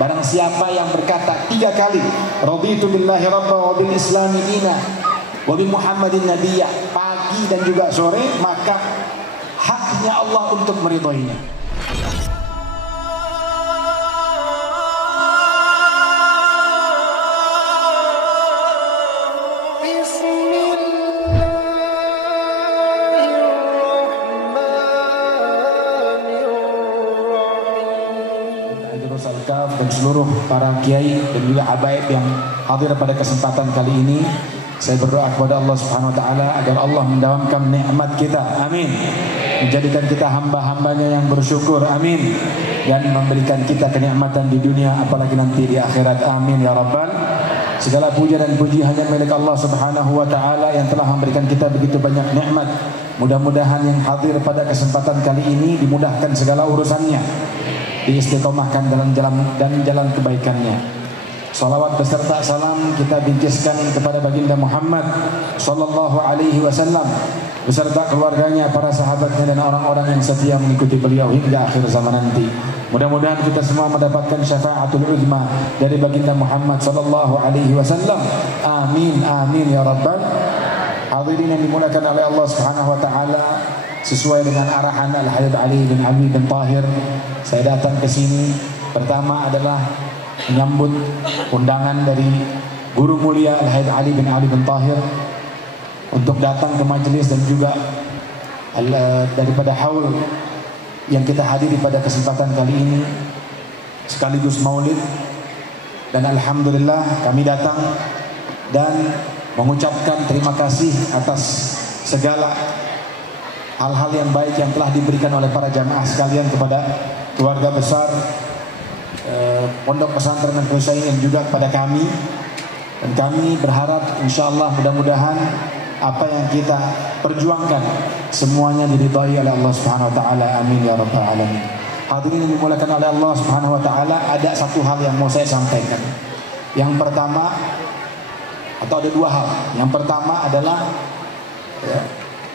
Barang siapa yang berkata 3 kali raditu billahi rabba wa bil islami dina wa bi Muhammadin nabiyya, pagi dan juga sore, maka haknya Allah untuk meridhoinya. Dan seluruh para kiai dan juga habaib yang hadir pada kesempatan kali ini, saya berdoa kepada Allah Subhanahu wa taala agar Allah mendawamkan nikmat kita, amin, menjadikan kita hamba-hambanya yang bersyukur, amin, dan memberikan kita kenikmatan di dunia apalagi nanti di akhirat, amin ya rabbal. Segala puja dan puji hanya milik Allah Subhanahu wa taala yang telah memberikan kita begitu banyak nikmat. Mudah-mudahan yang hadir pada kesempatan kali ini dimudahkan segala urusannya, diistiqomahkan dalam jalan kebaikannya. Salawat beserta salam kita bingkiskan kepada baginda Muhammad sallallahu alaihi wasallam beserta keluarganya, para sahabatnya dan orang-orang yang setia mengikuti beliau hingga akhir zaman nanti. Mudah-mudahan kita semua mendapatkan syafaatul uzma dari baginda Muhammad sallallahu alaihi wasallam. Amin amin ya rabbal. Hadirin yang dimuliakan oleh Allah Subhanahu wa taala, sesuai dengan arahan Al-Habib Ali bin Ali bin Tahir, saya datang ke sini pertama adalah menyambut undangan dari guru mulia Al-Habib Ali bin Ali bin Tahir untuk datang ke majelis dan juga daripada haul yang kita hadiri pada kesempatan kali ini sekaligus maulid. Dan alhamdulillah kami datang dan mengucapkan terima kasih atas segala hal-hal yang baik yang telah diberikan oleh para jamaah sekalian kepada keluarga besar Pondok Pesantren Al-Husain dan juga kepada kami. Dan kami berharap insyaallah mudah-mudahan apa yang kita perjuangkan semuanya diridhai oleh Allah Subhanahu wa taala, amin ya rabbal alamin. Hadirin yang dimuliakan oleh Allah Subhanahu wa taala, ada satu hal yang mau saya sampaikan. Yang pertama, atau ada 2 hal. Yang pertama adalah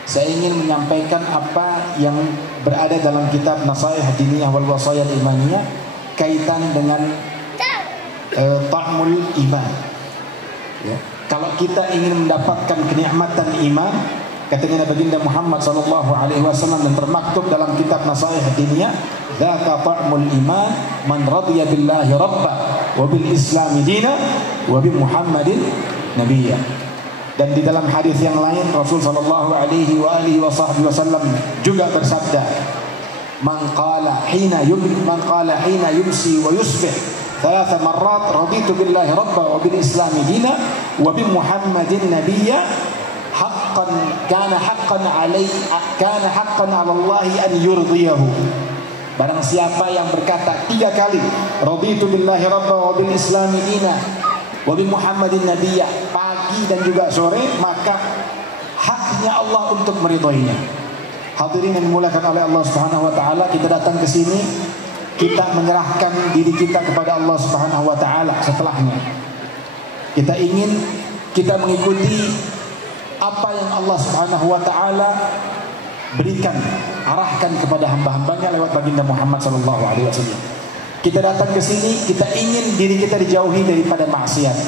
saya ingin menyampaikan apa yang berada dalam kitab Nasaih Diniyah wal Wasaya Imaniyah kaitan dengan ta'mul iman. Ya. Kalau kita ingin mendapatkan kenikmatan iman, katanya baginda Muhammad sallallahu alaihi wasallam dan termaktub dalam kitab Nasaih Diniyah, dzaka ta'mul iman man radiya billahi rabba wa bil islami dina wa bi Muhammadin nabiyya. Dan di dalam hadis yang lain Rasul sallallahu alaihi wasallam juga bersabda, man qala hina yumsi wa yusbih 3 marrat raditu billahi rabba wa bil islami dina wa bi Muhammadin nabiyya kana haqqan 'ala Allah an yurdiyahu. Barang siapa yang berkata 3 kali raditu billahi rabba wa bil islami dina wa bi Muhammadin nabiyya, pagi dan juga sore, maka haknya Allah untuk meridhoinya. Hadirin yang dimuliakan oleh Allah Subhanahu wa taala, kita datang ke sini, kita menyerahkan diri kita kepada Allah Subhanahu wa taala. Setelahnya kita ingin mengikuti apa yang Allah Subhanahu wa taala berikan, arahkan kepada hamba-hambanya lewat baginda Muhammad sallallahu alaihi wasallam. Kita datang ke sini, kita ingin diri kita dijauhi daripada maksiat.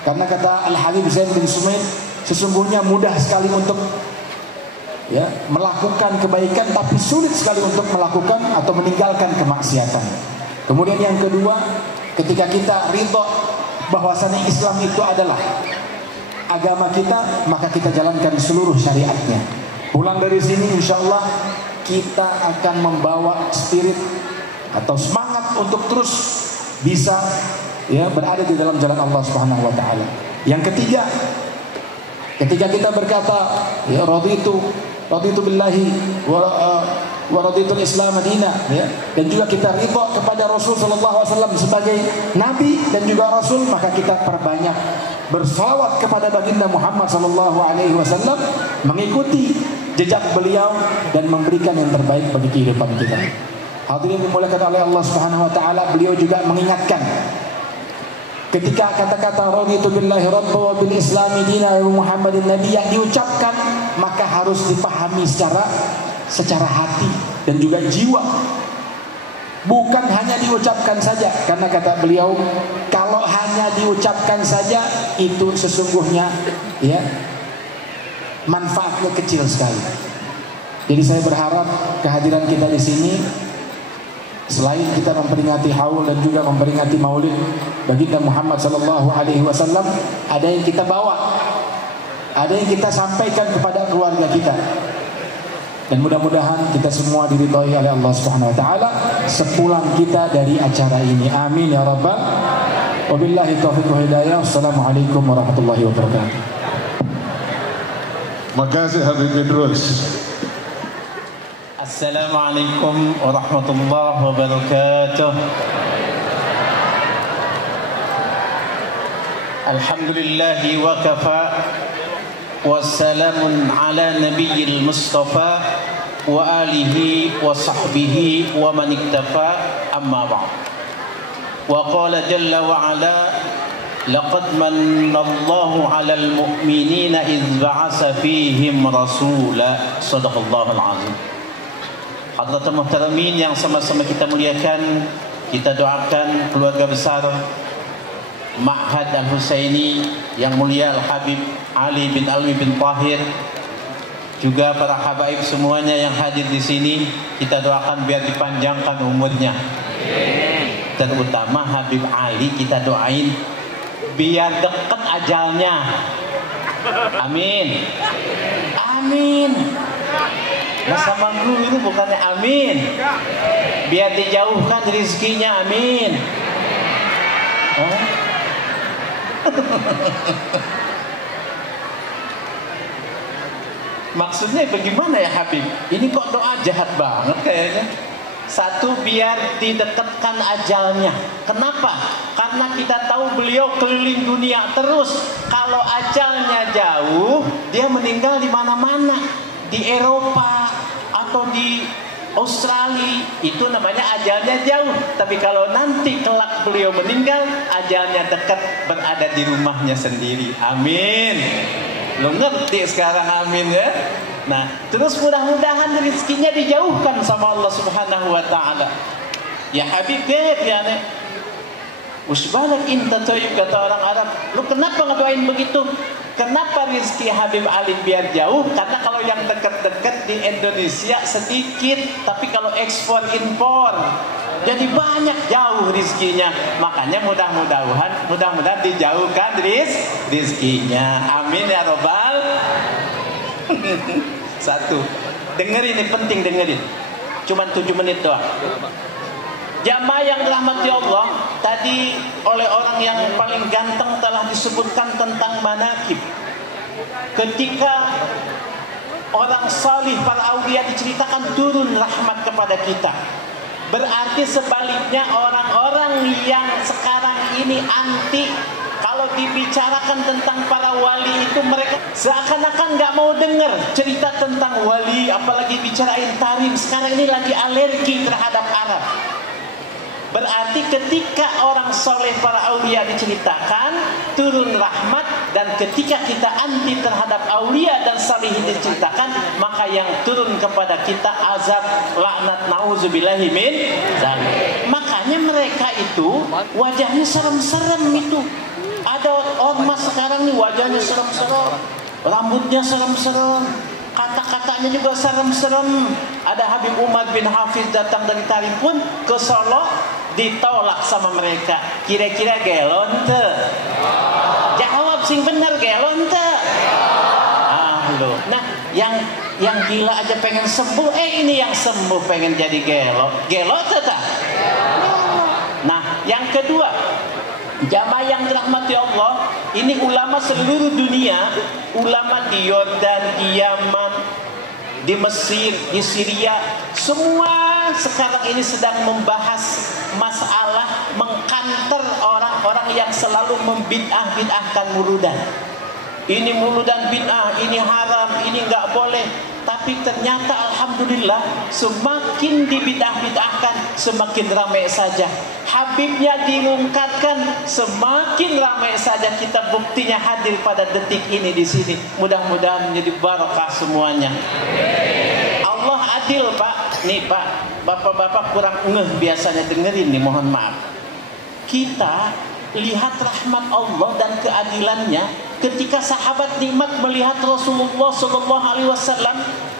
Karena kata Al-Habib Zain bin Sumail, sesungguhnya mudah sekali untuk melakukan kebaikan, tapi sulit sekali untuk melakukan atau meninggalkan kemaksiatan. Kemudian yang kedua, ketika kita ridho bahwasanya Islam itu adalah agama kita, maka kita jalankan seluruh syariatnya. Pulang dari sini insyaallah kita akan membawa spirit atau semangat untuk terus bisa berada di dalam jalan Allah Subhanahu wa taala. Yang ketiga, ketika kita berkata raditu billahi wa raditu al-islam madina, dan juga kita ridha kepada Rasul sallallahu alaihi wasallam sebagai nabi dan juga rasul, maka kita perbanyak bersalawat kepada baginda Muhammad sallallahu alaihi wasallam, mengikuti jejak beliau dan memberikan yang terbaik bagi kehidupan kita. Hadirin dimuliakan oleh Allah Subhanahu wa taala, beliau juga mengingatkan ketika kata-kata raditu billahi rabba wa bil islami dina wa Muhammadin nabiyya diucapkan, maka harus dipahami secara hati dan juga jiwa. bukan hanya diucapkan saja, karena kata beliau kalau hanya diucapkan saja itu sesungguhnya ya manfaatnya kecil sekali. Jadi saya berharap kehadiran kita di sini, selain kita memperingati haul dan juga memperingati maulid baginda Muhammad sallallahu alaihi wasallam, ada yang kita bawa, ada yang kita sampaikan kepada keluarga kita. Dan mudah-mudahan kita semua diridhoi oleh Allah Subhanahu wa taala sepulang kita dari acara ini. Amin ya rabbal. Wabillahi taufiq wal hidayah. Assalamualaikum warahmatullahi wabarakatuh. Makasih Habib Idrus. Assalamualaikum warahmatullahi wabarakatuh. Alhamdulillahi wa kafa, wassalamun ala nabiyil mustafa wa alihi wa sahbihi wa man iktafa, amma ba'd. Wa qala jalla wa ala, laqad manna Allahu 'alal mu'minina idz ba'atsa fihim rasula. Shadaqallahul 'azim. Hadratul muhtaramin yang sama-sama kita muliakan, kita doakan keluarga besar Ma'had Al-Husaini yang mulia Al-Habib Ali bin Alwi bin Tahir, juga para habaib semuanya yang hadir di sini, kita doakan biar dipanjangkan umurnya. Terutama Habib Ali kita doain biar dekat ajalnya. Amin. Amin. Masa manglu itu bukannya amin. Biar dijauhkan rezekinya, amin. Maksudnya bagaimana ya Habib? Ini kok doa jahat banget kayaknya. Satu, biar didekatkan ajalnya. Kenapa? Karena kita tahu beliau keliling dunia terus. Kalau ajalnya jauh, dia meninggal di mana-mana, di Eropa atau di Australia, itu namanya ajalnya jauh. Tapi kalau nanti kelak beliau meninggal, ajalnya dekat, berada di rumahnya sendiri. Amin. Lo ngerti sekarang, amin ya. Nah, terus mudah-mudahan rezekinya dijauhkan sama Allah Subhanahu wa taala. Ya Habib ya nek. Usbalak inta toyib, kata orang Arab. Lu kenapa ngedoain begitu? Kenapa rezeki Habib Ali biar jauh? Karena kalau yang dekat-dekat di Indonesia sedikit, tapi kalau ekspor impor jadi banyak, jauh rezekinya. Makanya mudah-mudahan dijauhkan rezekinya. Amin ya robbal. Satu, dengerin ini penting, dengerin. Cuman 7 menit doang. Jamaah yang dirahmati Allah, tadi oleh orang yang paling ganteng telah disebutkan tentang manakib. Ketika orang salih, para aulia diceritakan turun rahmat kepada kita. Berarti sebaliknya orang-orang yang sekarang ini anti, kalau dibicarakan tentang para wali itu mereka seakan-akan nggak mau dengar cerita tentang wali, apalagi bicarain tarim. Sekarang ini lagi alergi terhadap Arab. Berarti ketika orang soleh para aulia diceritakan turun rahmat, dan ketika kita anti terhadap aulia dan salihin diceritakan, maka yang turun kepada kita azab, laknat, nauzubillahi min dzalik. Makanya mereka itu wajahnya serem-serem itu. Ada ormas sekarang nih wajahnya serem-serem, rambutnya serem-serem, kata-katanya juga serem-serem. Ada Habib Umar bin Hafiz datang dari Tarim pun ke Solo, ditolak sama mereka. Kira-kira gelon te? Jawab sing bener, gelon te? Loh. Nah, yang gila aja pengen sembuh, ini yang sembuh pengen jadi gelo. Gelo te tak? Nah, yang kedua, jamaah yang dirahmati Allah, ini ulama seluruh dunia, ulama di Yordan, di Yaman, di Mesir, di Syria, semua sekarang ini sedang membahas masalah mengkanter orang-orang yang selalu membid'ah-bid'ahkan muludan. Ini muludan bid'ah, ini haram, ini nggak boleh. Tapi ternyata alhamdulillah semakin dibid'ah-bid'ahkan semakin ramai saja. Habibnya diungkapkan semakin ramai saja. Kita buktinya hadir pada detik ini di sini. Mudah-mudahan menjadi barokah semuanya. Allah adil Pak. Nih Pak, bapak-bapak kurang ngeh biasanya dengerin nih, mohon maaf. Kita lihat rahmat Allah dan keadilannya ketika sahabat nikmat melihat Rasulullah SAW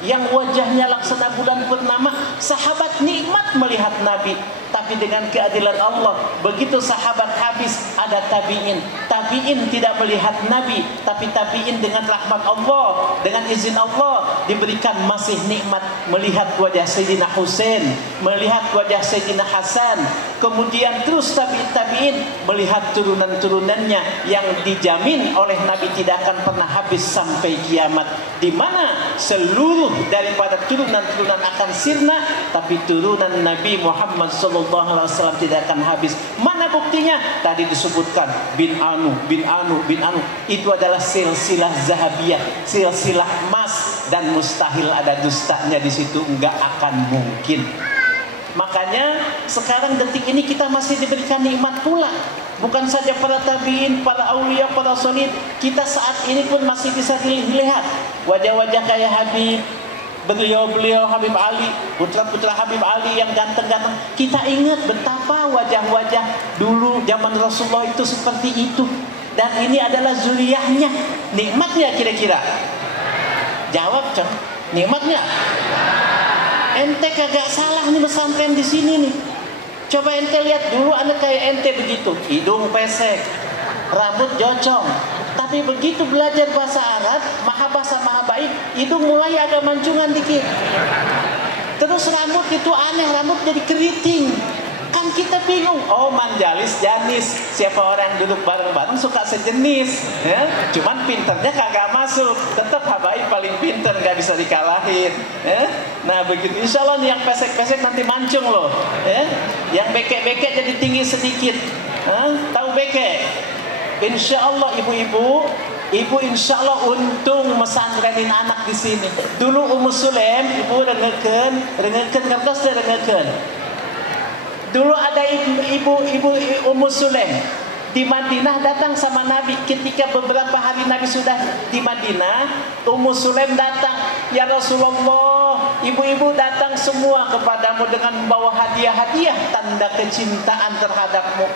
yang wajahnya laksana bulan purnama. Sahabat nikmat melihat Nabi, tapi dengan keadilan Allah, begitu sahabat habis, ada tabi'in. Tabi'in tidak melihat Nabi, tapi tabi'in dengan rahmat Allah, dengan izin Allah, diberikan masih nikmat melihat wajah Sayyidina Husain, melihat wajah Sayyidina Hasan. Kemudian terus tabi'in melihat turunan-turunannya yang dijamin oleh Nabi tidak akan pernah habis sampai kiamat, di mana seluruh daripada turunan-turunan akan sirna, tapi turunan Nabi Muhammad SAW tidak akan habis. Mana buktinya? Tadi disebutkan bin Anu. Itu adalah silsilah zahabiyah, silsilah emas, dan mustahil ada dustanya di situ, enggak akan mungkin. Makanya sekarang detik ini kita masih diberikan nikmat pula. Bukan saja para tabi'in, para aulia, para solid, kita saat ini pun masih bisa dilihat wajah-wajah kayak Habib, beliau Habib Ali, putra-putra Habib Ali yang ganteng-ganteng. Kita ingat betapa wajah-wajah dulu zaman Rasulullah itu seperti itu. Dan ini adalah zuriyahnya. Nikmatnya kira-kira? Jawab, Cong. Nikmatnya? Ente kagak salah nih pesantren di sini nih. Coba ente lihat dulu anak kayak ente begitu, hidung pesek, rambut jocong. Tapi begitu belajar bahasa Arab, mahabah sama habaib, hidung mulai agak mancungan dikit. Terus rambut itu aneh, rambut jadi keriting. Kan kita bingung, oh manjalis janis, siapa orang duduk bareng-bareng suka sejenis, ya? Cuman pinternya kagak masuk, tetap habaib paling pinter, gak bisa dikalahin, ya? Nah begitu, insya Allah nih yang pesek-pesek nanti mancung loh, ya? Yang bekek-bekek jadi tinggi sedikit, tahu bekek? Insya Allah ibu insya Allah untung mesantrenin anak di sini. Dulu Ummu Sulaim, ibu rengekeun kertas teh rengekeun. Dulu ada ibu Ummu Sulaim di Madinah datang sama Nabi. Ketika beberapa hari Nabi sudah di Madinah, Ummu Sulaim datang, ya Rasulullah, ibu-ibu datang semua kepadamu dengan membawa hadiah-hadiah tanda kecintaan terhadapmu.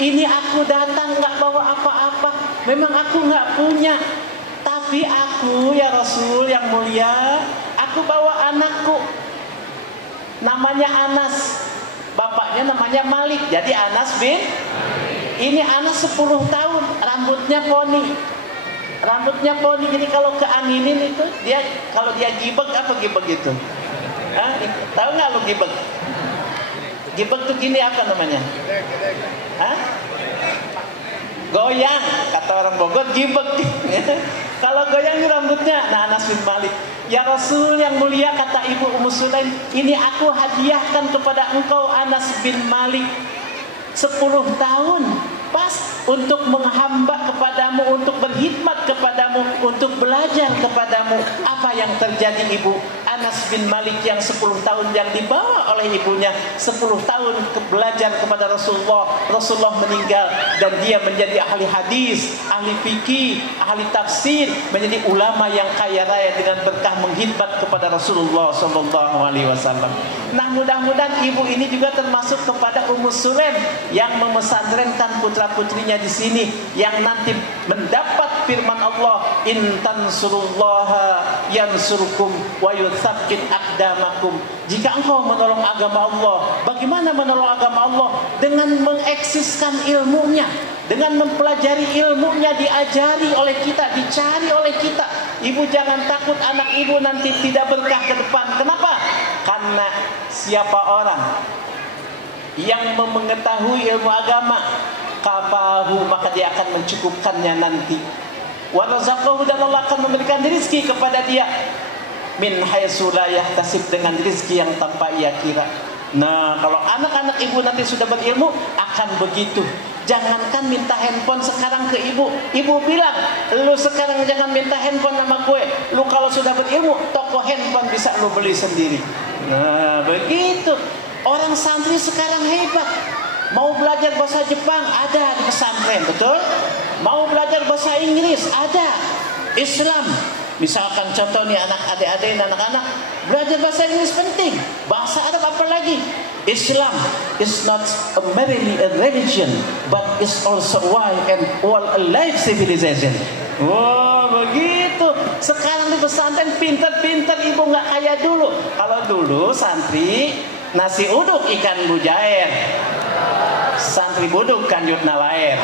Ini aku datang nggak bawa apa-apa, memang aku nggak punya, tapi aku ya Rasul yang mulia, aku bawa anakku, namanya Anas. Bapaknya namanya Malik, jadi Anas bin. Ini Anas 10 tahun, rambutnya poni. Jadi kalau keanginin itu dia, kalau dia gibeg, apa gibeg itu? Tahu nggak lo gibeg? Gibeg tuh gini, apa namanya? Goyang, kata orang Bogor gibeg. Kalau goyang rambutnya. Nah, Anas bin Malik, ya Rasul yang mulia, kata ibu Ummu Sulaim, ini aku hadiahkan kepada engkau Anas bin Malik 10 tahun pas untuk menghamba kepadamu, untuk berkhidmat kepadamu, untuk belajar kepadamu. Apa yang terjadi ibu? Anas bin Malik yang 10 tahun yang dibawa oleh ibunya, 10 tahun belajar kepada Rasulullah. Rasulullah meninggal dan dia menjadi ahli hadis, ahli fikih, ahli tafsir, menjadi ulama yang kaya raya dengan berkah menghidmat kepada Rasulullah SAW. Nah, mudah-mudahan ibu ini juga termasuk kepada Ummu Sulaim yang memesantrenkan putra-putrinya di sini, yang nanti mendapat firman Allah, in tansurullaha yansurkum wa yutsabbit aqdamakum. Jika engkau menolong agama Allah, bagaimana menolong agama Allah? Dengan mengeksiskan ilmunya, dengan mempelajari ilmunya, diajari oleh kita, dicari oleh kita. Ibu jangan takut anak ibu nanti tidak berkah ke depan. Kenapa? Karena siapa orang yang mengetahui ilmu agama, kafahu, maka dia akan mencukupkannya nanti. Wa razaqahu, dan Allah akan memberikan rezeki kepada dia min haitsu la yahtasib, dengan rezeki yang tanpa ia kira. Nah, kalau anak-anak ibu nanti sudah berilmu akan begitu. Jangankan minta handphone sekarang ke ibu, ibu bilang, lu sekarang jangan minta handphone sama gue, lu kalau sudah berilmu, toko handphone bisa lu beli sendiri. Nah, begitu. Orang santri sekarang hebat. Mau belajar bahasa Jepang ada di pesantren, betul? Mau belajar bahasa Inggris ada. Islam Misalkan contoh nih adik-adik dan anak-anak, belajar bahasa Inggris penting. Bahasa Arab apa lagi? Islam is not merely a religion, but is also wide and all a life civilization. Wow, begitu. Sekarang di pesantren pinter-pinter, ibu nggak kayak dulu. Kalau dulu santri nasi uduk ikan mujair, santri buduk kanjut nalair.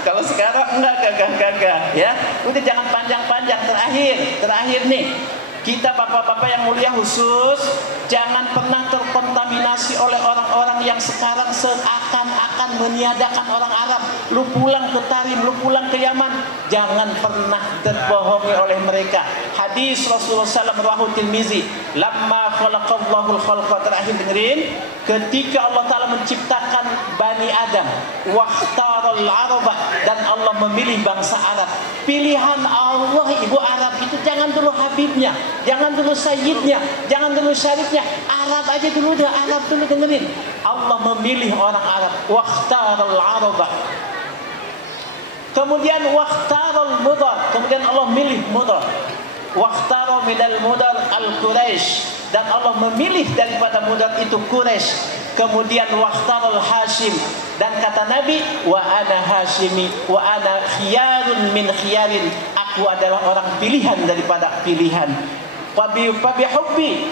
Kalau sekarang enggak ya. Udah jangan panjang-panjang. Terakhir nih, kita bapak-bapak yang mulia khusus, jangan pernah terkontaminasi oleh orang-orang yang sekarang seakan-akan meniadakan orang Arab. Lu pulang ke Tarim, lu pulang ke Yaman, jangan pernah terbohongi oleh mereka. Hadis Rasulullah SAW rawahu Tirmizi, lamma khalaqallahu al-khalqa, terakhir dengerin, ketika Allah Ta'ala menciptakan Bani Adam, wahtaral Araba, dan Allah memilih bangsa Arab. Pilihan Allah ibu Arab itu jangan dulu habibnya, jangan dulu sayyidnya, jangan dulu syarifnya, Arab aja dulu, udah Arab dulu, dengerin. Allah memilih orang Arab, wahtaral Araba. Kemudian wahtaral Mudar, kemudian Allah milih Mudar. Wahtaral minal Mudar al-Quraisy, dan Allah memilih daripada Mudar itu Quraisy. Kemudian wahtaral Hashim, dan kata Nabi, wa ana Hashimi wa ana khiyarun min khiyarin, aku adalah orang pilihan daripada pilihan. Fabi hubbi,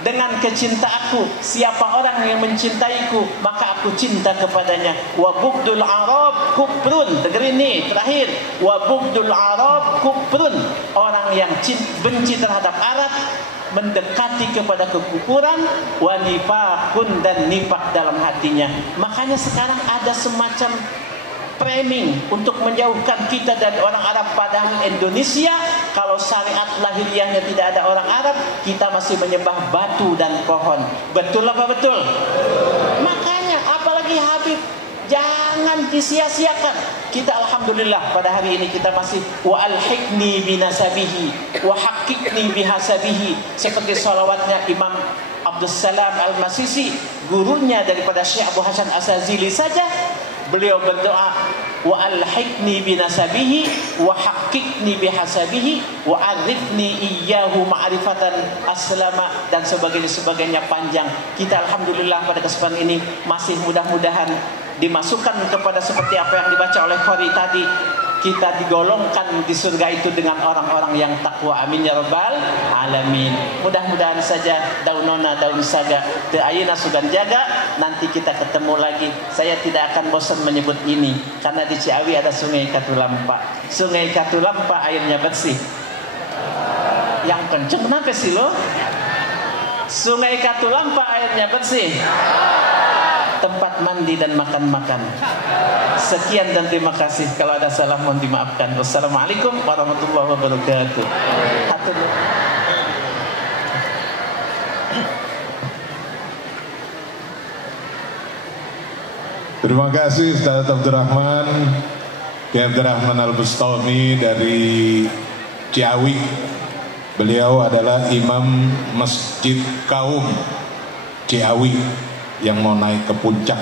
dengan kecinta aku, siapa orang yang mencintaiku, maka aku cinta kepadanya. Wa bughdul Arab kufrun, dengerin nih terakhir, wa bughdul Arab kufrun, orang yang benci terhadap Arab mendekati kepada kekufuran. Wa nifaqun, dan nifak dalam hatinya. Makanya sekarang ada semacam framing untuk menjauhkan kita dari orang Arab. Padahal Indonesia, kalau syariat lahiriahnya tidak ada orang Arab, kita masih menyembah batu dan pohon. Betul apa betul? Makanya apalagi Habib, jangan disia-siakan. Kita alhamdulillah pada hari ini kita masih wa alhiqni binasabihi wa haqiqni bihasabihi, seperti salawatnya Imam Abdus Salam Al-Masisi, gurunya daripada Syekh Abu Hasan Asazili saja. Beliau berdoa, wa alhiqni binasabihi wa haqiqni bihasabihi wa arifni iyyahu ma'rifatan aslama, dan sebagainya panjang. Kita alhamdulillah pada kesempatan ini masih mudah-mudahan dimasukkan kepada seperti apa yang dibaca oleh Qari tadi, kita digolongkan di surga itu dengan orang-orang yang takwa. Amin ya rabbal alamin. Mudah-mudahan saja daunona daun saga teu ayeuna sugan jaga, nanti kita ketemu lagi. Saya tidak akan bosan menyebut ini karena di Ciawi ada Sungai Katulampa. Sungai Katulampa airnya bersih. Yang kenceng kenapa sih lo? Sungai Katulampa airnya bersih. Tempat mandi dan makan-makan. Sekian dan terima kasih. Kalau ada salah mohon dimaafkan. Wassalamualaikum warahmatullahi wabarakatuh. Terima kasih Ustaz Abdurrahman, Kiai Abdurrahman Al-Bustami dari Ciawi. Beliau adalah imam Masjid Kaum Ciawi yang mau naik ke puncak.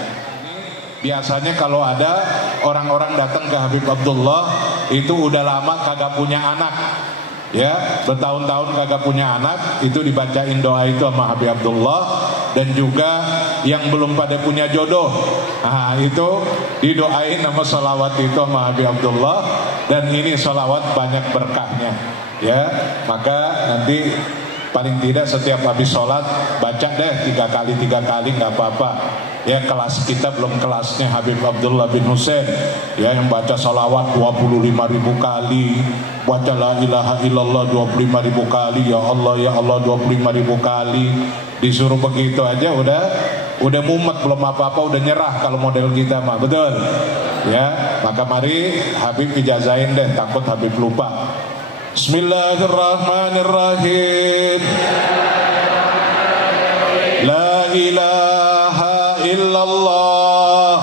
Biasanya kalau ada orang-orang datang ke Habib Abdullah itu udah lama kagak punya anak, ya, bertahun-tahun kagak punya anak, itu dibacain doa itu sama Habib Abdullah. Dan juga yang belum pada punya jodoh, nah itu didoain sama salawat itu sama Habib Abdullah. Dan ini salawat banyak berkahnya, ya. Maka nanti paling tidak setiap habis sholat baca deh 3 kali nggak apa-apa. Ya, kelas kita belum kelasnya Habib Abdullah bin Husain, ya, yang baca salawat 25.000 kali, baca la ilaha illallah 25.000 kali, ya Allah 25.000 kali. Disuruh begitu aja udah mumet, belum apa-apa udah nyerah kalau model kita mah, betul? Ya, maka mari Habib ijazahin deh, takut Habib lupa. Bismillahirrahmanirrahim. La ilaha illallah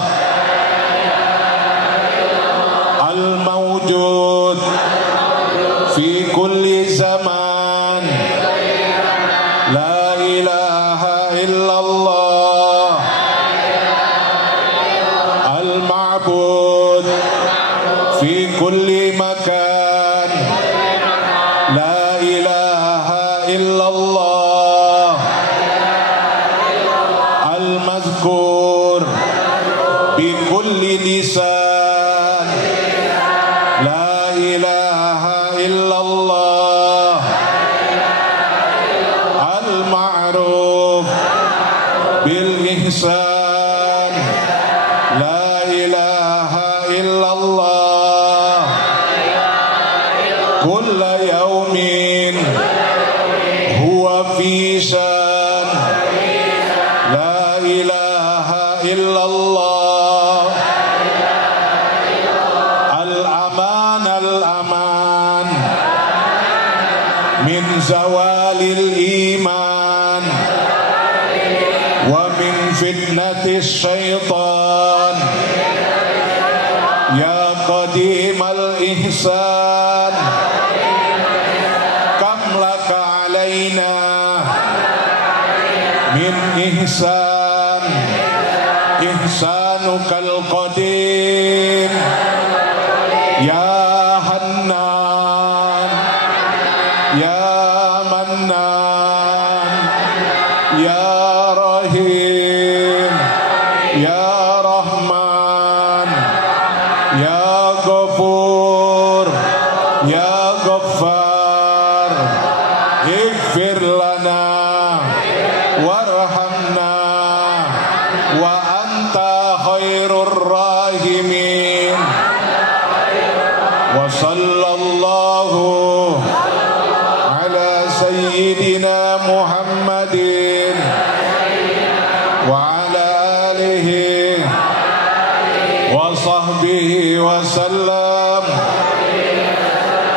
al-mawjud fi kulli zaman. La ilaha illallah al-ma'bud fi kulli makan. bikulli lisan la ilaha illallah al-ma'ruf bil ihsan la ilaha illallah kulla yaumin huwa fi shan la ilaha illallah al-aman al-aman min zawalil iman wa min fitnatis syaitan ya qadimal ihsan kam laka alaina min ihsan ihsanukal qadim ya hannan ya mannan ya rahim ya rahman ya ghafur ya ghaffar ighfir lana warhamna wa anta khairur rahimin wa sallallahu ala sayyidina Muhammadin wa ala alihi wa sahbihi wa sallam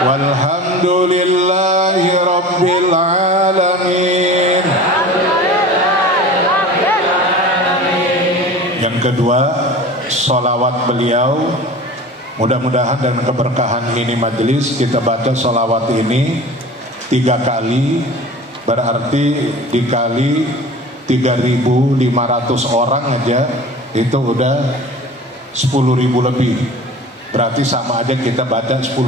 walhamdulillahi rabbil alamin. Yang kedua, sholawat beliau. Mudah-mudahan dengan keberkahan ini majelis kita baca sholawat ini 3 kali, berarti dikali 3.500 orang aja itu udah 10.000 lebih. Berarti sama aja kita baca 10.000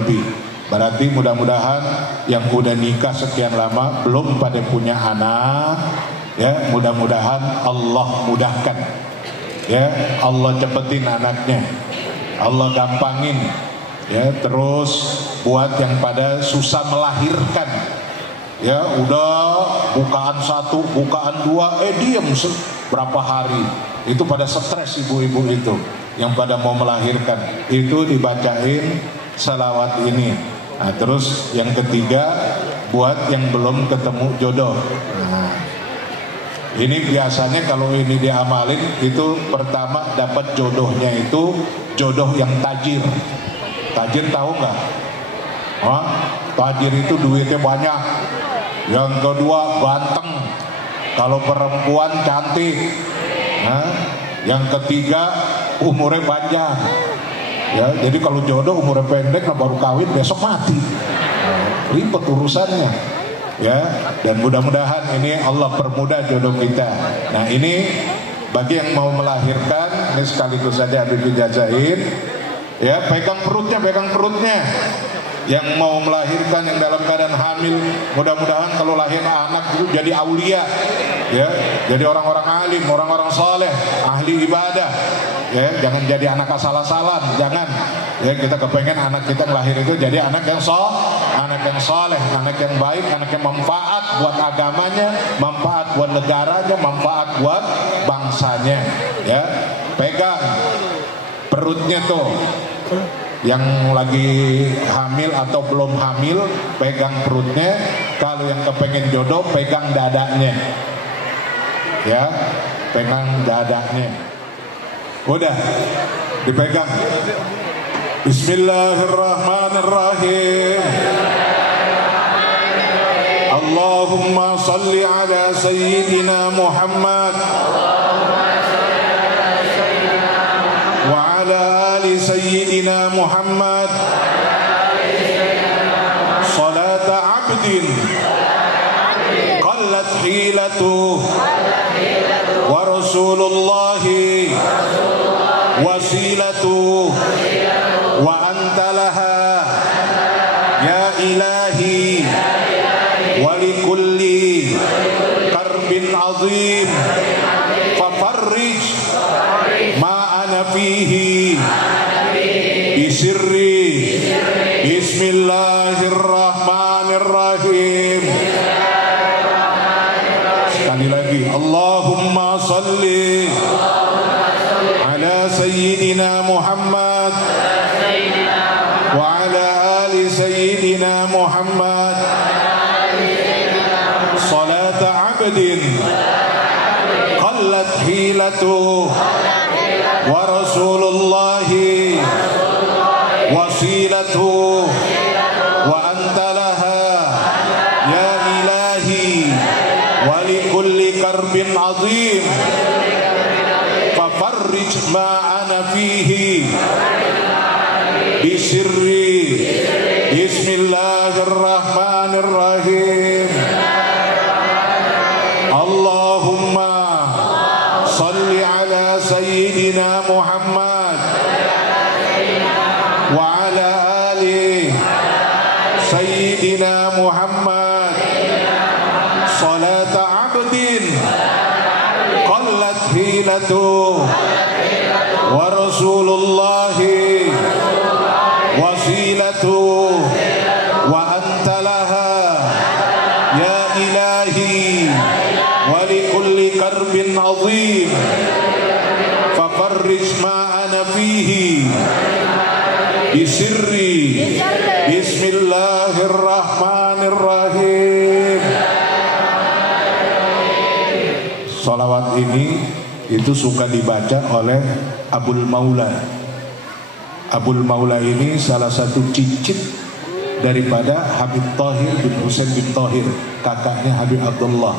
lebih. Berarti mudah-mudahan yang udah nikah sekian lama belum pada punya anak, ya mudah-mudahan Allah mudahkan, ya Allah cepetin anaknya, Allah gampangin, ya terus buat yang pada susah melahirkan, ya udah bukaan 1, bukaan 2, diem berapa hari, itu pada stres ibu-ibu itu yang pada mau melahirkan, itu dibacain salawat ini. Nah, terus yang ketiga buat yang belum ketemu jodoh. Nah, ini biasanya kalau ini diamalin itu pertama dapat jodohnya itu jodoh yang tajir. Tajir tahu nggak? Tajir itu duitnya banyak. Yang kedua ganteng. Kalau perempuan cantik. Nah, yang ketiga umurnya panjang. Ya, jadi kalau jodoh umurnya pendek, nah baru kawin besok mati. Ribet urusannya. Ya, dan mudah-mudahan ini Allah permudah jodoh kita. Nah, ini bagi yang mau melahirkan, ini sekaligus saja Habib jazain. Ya, pegang perutnya. Yang mau melahirkan, yang dalam keadaan hamil, mudah-mudahan kalau lahir anak itu jadi aulia, ya, jadi orang-orang alim, orang-orang saleh, ahli ibadah, ya, jangan jadi anak asal-asalan, jangan, ya, kita kepengen anak kita yang lahir itu jadi anak yang saleh, anak yang baik, anak yang manfaat buat agamanya, manfaat buat negaranya, manfaat buat bangsanya, ya, pegang perutnya tuh. Yang lagi hamil atau belum hamil pegang perutnya. Kalau yang kepengen jodoh pegang dadanya, ya, pegang dadanya. Udah dipegang. Bismillahirrahmanirrahim. Allahumma salli ala sayyidina Muhammad wa ala ali sayyidina Muhammad salata abdin qallat hilatu wa rasulullahi wasilatu wa anta laha ya ilahi wa likulli karbin azim fafarrij ma ana fihi bisirri bismillahirrahmanirrahim. Sekali lagi, Allahumma salli ala sayyidina Muhammad wa ala ali sayyidina Muhammad salata abdin qallat hilatuhu wa rasulullahi wasilatuhu wa anta laha ya ilahi wa likulli karbin azim fafarrij ma ana fihi bisirri bismillahirrahmanirrahim. Allahumma salli ala sayyidina Muhammad wa ala ali sayyidina Muhammad salata abdin qallat hilatuhu wa rasulullahi wasilatuhu wa anta laha ya ilahi wa likulli karbin azim fafarrij ma ana fihi bisirri bismillahirrahmanirrahim. Salawat ini itu suka dibaca oleh Abul Maula. Abul Maula ini salah satu cicit daripada Habib Thahir bin Husain bin Thahir, kakaknya Habib Abdullah.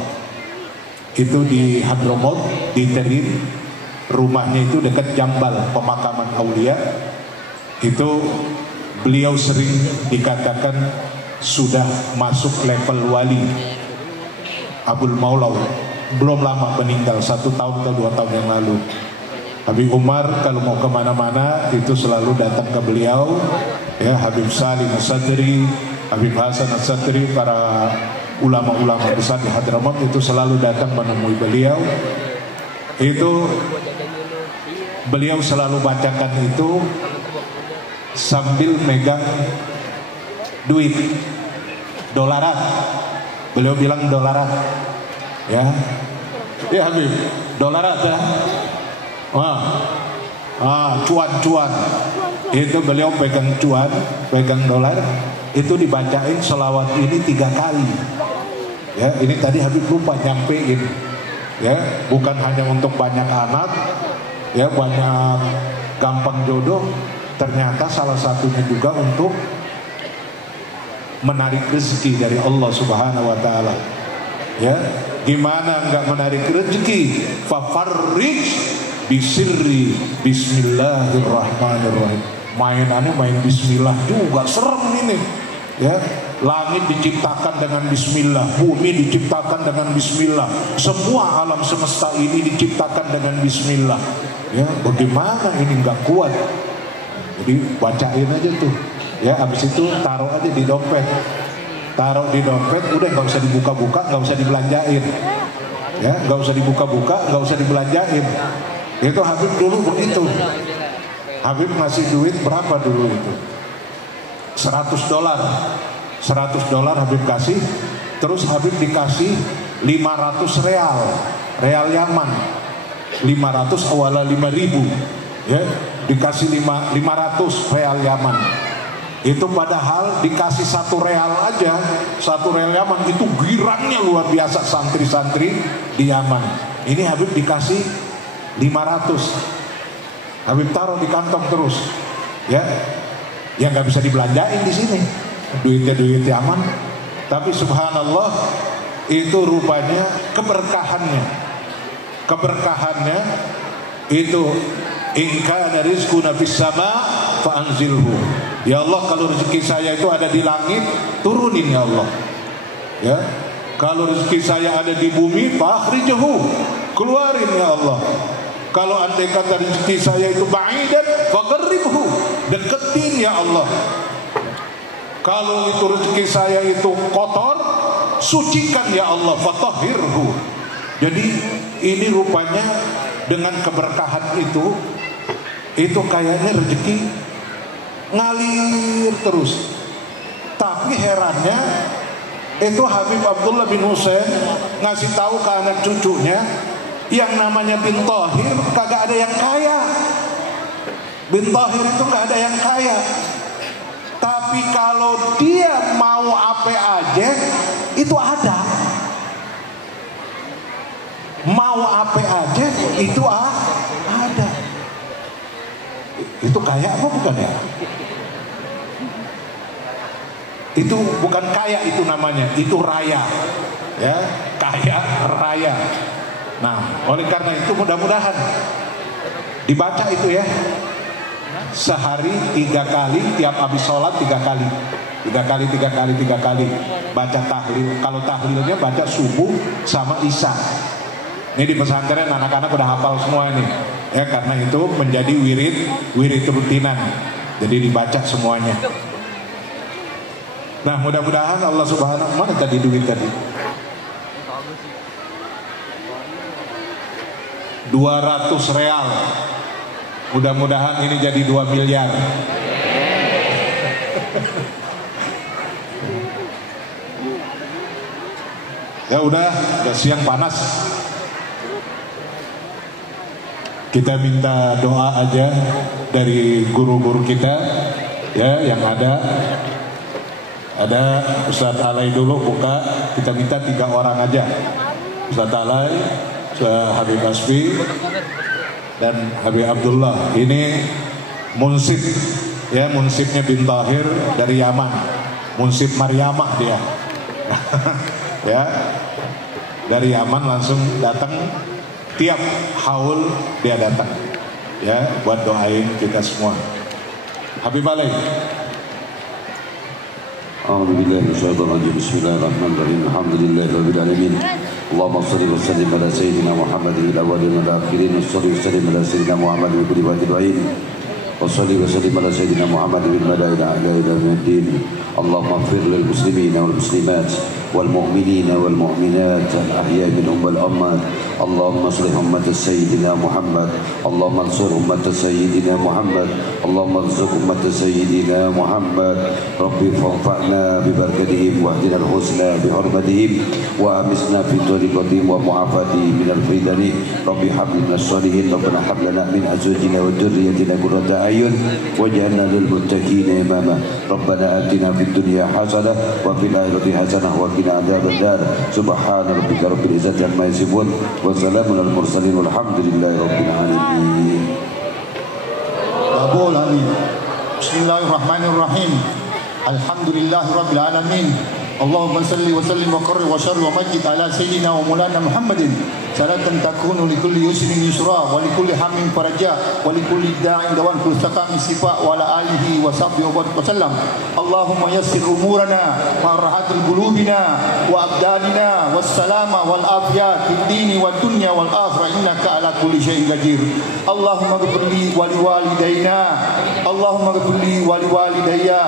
Itu di Hadramaut, di Terim, rumahnya itu dekat Jambal, pemakaman Aulia. Itu beliau sering dikatakan sudah masuk level wali. Abul Maula belum lama meninggal, 1 tahun atau 2 tahun yang lalu. Habib Umar kalau mau kemana-mana itu selalu datang ke beliau, ya, Habib Salim As-Sadri, Habib Hasan As-Sadri, para ulama-ulama besar di Hadramaut itu selalu datang menemui beliau. Itu beliau selalu bacakan itu sambil megang duit dolaran. Beliau bilang dolaran, ya, ya Habib, dolaran ya. Cuan-cuan itu beliau pegang cuan, pegang dolar, itu dibacain selawat ini 3 kali. Ya, ini tadi Habib lupa nyampein, ya, bukan hanya untuk banyak anak, ya, banyak gampang jodoh, ternyata salah satunya juga untuk menarik rezeki dari Allah Subhanahu wa taala. Ya, gimana enggak menarik rezeki? Fafarrij bisirri bismillahirrahmanirrahim. Mainannya main bismillah juga, serem ini. Ya, langit diciptakan dengan bismillah, bumi diciptakan dengan bismillah, semua alam semesta ini diciptakan dengan bismillah. Ya, bagaimana ini enggak kuat? Jadi bacain aja tuh. Ya, habis itu taruh aja di dompet. Taruh di dompet, udah nggak usah dibuka-buka, nggak usah dibelanjain. Ya, nggak usah dibuka-buka, nggak usah dibelanjain. Itu Habib dulu begitu. Habib ngasih duit berapa dulu itu? $100. $100 Habib kasih. Terus Habib dikasih 500 real Yaman. 500 awalnya 5.000. Ya, dikasih 500 real Yaman. Itu padahal dikasih 1 real aja, 1 real Yaman itu girangnya luar biasa santri-santri di Yaman. Ini Habib dikasih 500. Habib taruh di kantong terus, ya, yang nggak bisa dibelanjain di sini, duitnya duit Yaman. Tapi subhanallah, itu rupanya keberkahannya itu inka dari rizquna fis sama fa anzilhu. Ya Allah, kalau rezeki saya itu ada di langit, turunin ya Allah. Ya, kalau rezeki saya ada di bumi, fakhrijhu, keluarin ya Allah. Kalau andai kata rezeki saya itu ba'idan, faqarribhu, deketin ya Allah. Kalau itu rezeki saya itu kotor, sucikan ya Allah, fatahhirhu. Jadi ini rupanya dengan keberkahan itu itu kayaknya rezeki ngalir terus. Tapi herannya itu Habib Abdullah bin Husain ngasih tahu ke anak cucunya yang namanya bin Thahir kagak ada yang kaya. Bin Thahir itu gak ada yang kaya. Tapi kalau dia mau apa aja itu ada. Mau apa aja itu ada. Itu kaya apa bukan ya? Itu bukan kaya, itu namanya, itu raya. Ya, kaya raya. Nah, oleh karena itu mudah-mudahan dibaca itu ya. Sehari 3 kali, tiap habis sholat 3 kali. 3 kali baca tahlil. Kalau tahlilnya baca subuh sama isya. Ini di pesantren anak-anak udah hafal semua ini. Ya, karena itu menjadi wirid rutinan. Jadi dibaca semuanya. Nah, mudah-mudahan Allah Subhanahu wa taala tadi duit tadi 200 real. Mudah-mudahan ini jadi 2 miliar. Ya udah siang panas. Kita minta doa aja dari guru-guru kita ya yang ada. Ada Ustadz Alai dulu buka, kita minta 3 orang aja. Ustadz Alai, Ustadz Habib Asfi, dan Habib Abdullah. Ini munsib, ya munsibnya bin Thahir dari Yaman. Munsib Maryamah dia. Ya, dari Yaman langsung datang, tiap haul dia datang. Ya, buat doain kita semua. Habib Alai. أعوذ بالله من الشيطان الرجيم بسم الله الرحمن الرحيم الحمد لله رب العالمين اللهم صل وسلم على سيدنا محمد الأولين والآخرين وصل وسلم على سيدنا محمد بكل وقت العين وصل وسلم على سيدنا محمد بالملائكة الأعلى إلى يوم الدين اللهم اغفر للمسلمين والمسلمات والمؤمنين والمؤمنات الأحياء منهم والأموات اللهم اصلح أمة سيدنا محمد اللهم انصر أمة سيدنا محمد اللهم ارزق أمة سيدنا محمد ربي فانفعنا ببركتهم واهدنا الحسنى بحرمتهم وأمسنا في طريقتهم ومعافاتهم من الفتن ربي هب لنا من الصالحين ربنا هب لنا من أزواجنا وذريتنا قرة أعين واجعلنا للمتقين إماما ربنا آتنا في الدنيا حسنة وفي الآخرة حسنة وقنا عذاب النار سبحان ربك رب العزة عما يصفون وسلام على المرسلين والحمد لله رب العالمين. Qabul amin. Bismillahirrahmanirrahim. Alhamdulillahi rabbil alamin. Allahumma salli wa sallim wa qarri wa sharri wa majid ala sayyidina wa maulana Muhammadin salatan takunu li kulli yusrin yusra wa li kulli hammin faraja wa li kulli da'in dawan kulli saqami sifa wa ala alihi wa sahbihi wa sallam. Allahumma yassir umurana wa rahatul qulubina wa abdanina was salama wal afiyat fid dini wad dunya wal akhirah innaka ala kulli syai'in qadir. Allahumma ighfir li wa li walidayna Allahumma ighfir li wa li walidayya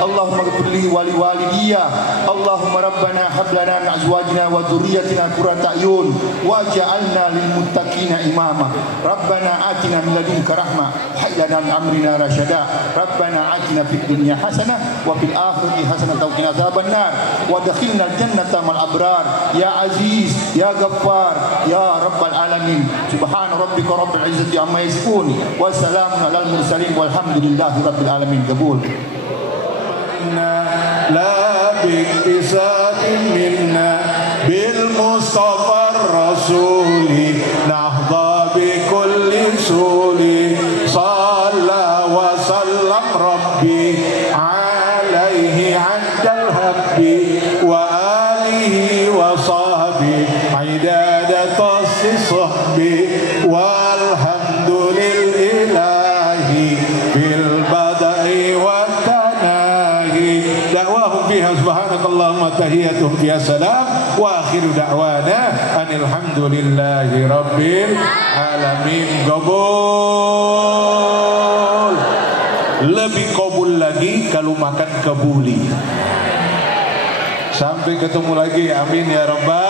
Allahumma ighfir li wa li walidiyya Allahumma rabbana hab lana min azwajina wa dhurriyyatina qurrata a'yun waj'alna lil muttaqina imama. Rabbana atina min ladunka rahmah wa hab lana min amrina rashada. Rabbana atina fid dunya hasanah wa fil akhirati hasanah wa qina adzabannar wa adkhilna al jannata mal abrar ya aziz ya ghaffar ya rabbal alamin. Subhana rabbika rabbil izzati amma yasifun wa salamun alal mursalin walhamdulillahi rabbil alamin. Qabul. لا باكتساب منا بالمصطفى الرسول نحظى بكل سول صلى وسلم ربي عليه عند الهب وآله وصحبه عداد طس صحبه والحمد لله بالبدء والتناهي دعواهم فيها سبحانك اللهم تحياتهم فيها سلام وآخر دعوانا أن الحمد لله رب العالمين. Qabul. Lebih qabul lagi kalau makan kebuli. Sampai ketemu lagi, amin ya rabbal